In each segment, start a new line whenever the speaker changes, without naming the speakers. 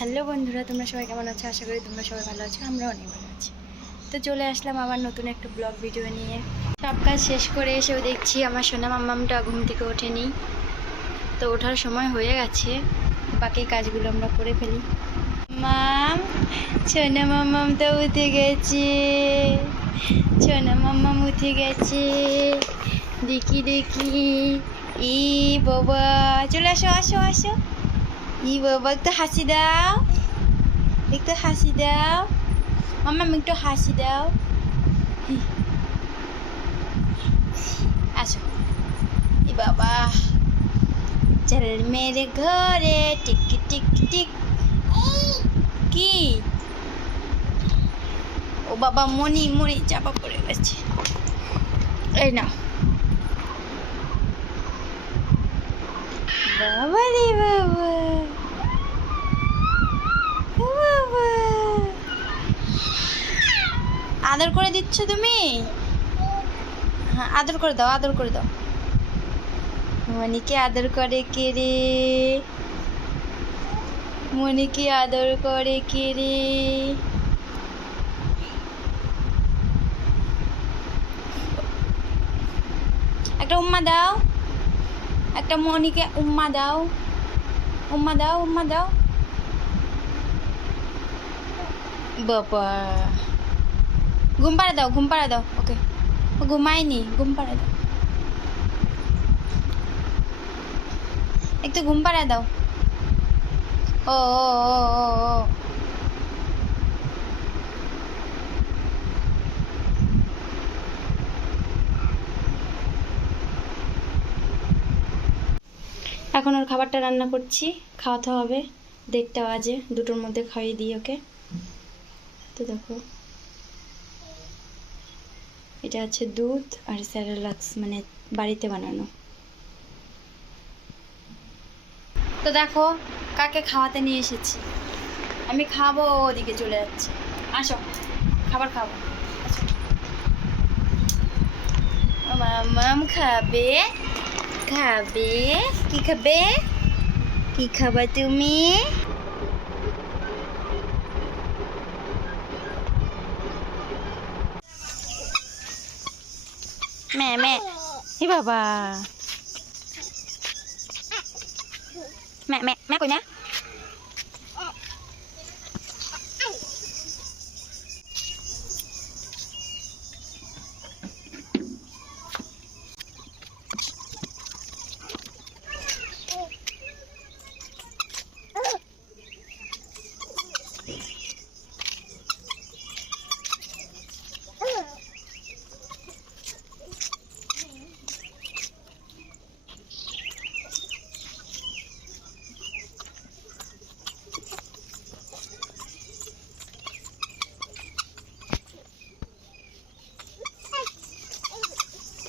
Hello বন্ধুরা, তোমরা সবাই কেমন আছো? আশা করি তোমরা সবাই ভালো আছো আমরা অনেক ভালো আছি। তো চলে আসলাম আবার নতুন একটা ব্লগ ভিডিও নিয়ে। সব কাজ শেষ করে এসেও দেখছি আমার সোনা মাম্মামটা ঘুম থেকে ওঠেনি। তো ওঠার সময় হয়ে গেছে, বাকি কাজগুলো আমরা করে ফেলি। মাম, সোনা মাম্মাম তো উঠে গেছে। সোনা মাম্মাম উঠে গেছে। দেখি দেখি, ই বাবা, চলে আসো আসো আসো। ই বাবা একটু হাসি দাও একটু হাসি দাও মাম্মা একটু হাসি দাও। আসো ই বাবা চল মেরে ঘরে টিক টিক টিক কি ও বাবা মনি মনি চাপা পড়ে গেছে এই না বাবা রে বাবা ও বাবা আদর করে দিচ্ছ তুমি? হ্যাঁ আদর করে দাও, আদর করে দাও। মনিকে আদর করে কে রে? মনিকে আদর করে কে রে? একটা উম্মা দাও। একটা মনিকে উম্মা দাও। উম্মা দাও উম্মা দাও। বাবা। ঘুম পাড়া দাও, ঘুম পাড়া দাও ওকে ঘুমায়নি, ঘুম পাড়া দাও। একটু ঘুম পাড়া দাও। ও এখন ওর খাবারটা রান্না করছি, খাওয়াতে হবে। দেড়টা বাজে, দুটোর মধ্যে খাইয়ে দিই ওকে তো দেখো। এটা আছে দুধ আর স্যারেলাক্স মানে বাড়িতে বানানো। তো দেখো, কাকে খাওয়াতে নিয়ে এসেছি। আমি খাব ওদিকে চলে যাচ্ছে। আসো, খাবার খাব। মামাম খাবে? খাবে? কি খাবে? কি খাবা তুমি? แม่แม่พี่บ่าแม่แม่แม่กูนะ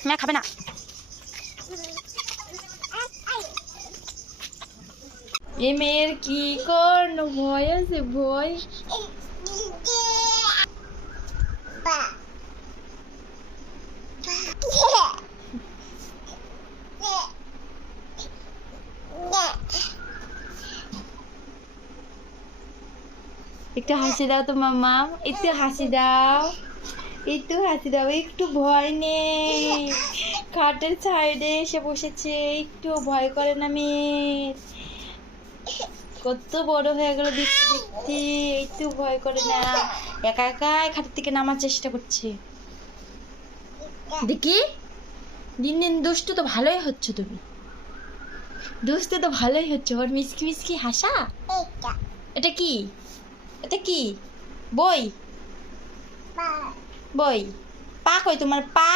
mẹ খাবে না। এ মেয়ের কি কর্ণ ভয় আছে, ভয়? একটু হাসি দাও তো মামা একটু হাসি দাও। একটু হাসি দাও একটু ভয় নেই। খাটের সাইডে এসে বসেছে একটু ভয় করে না মেয়ের কত বড় হয়ে গেল দেখতে দেখতে একটু ভয় করে না। একা একাই খাটের থেকে নামার চেষ্টা করছে। দেখি দিন দিন দুষ্টু তো ভালোই হচ্ছে তুমি। দুষ্টু তো ভালোই হচ্ছে ওর মিসকি মিসকি হাসা? এটা কি? এটা কি? বই। বই। পা কই তোমার? পা?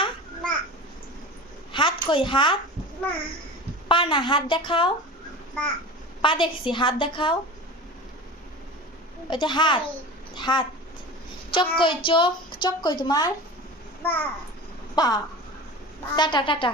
হাত কই? হাত? পা না হাত দেখাও। পা দেখছি হাত দেখাও। ওইটা হাত হাত। চোখ কই? চোখ চোখ কই তোমার? পা। Tata tata.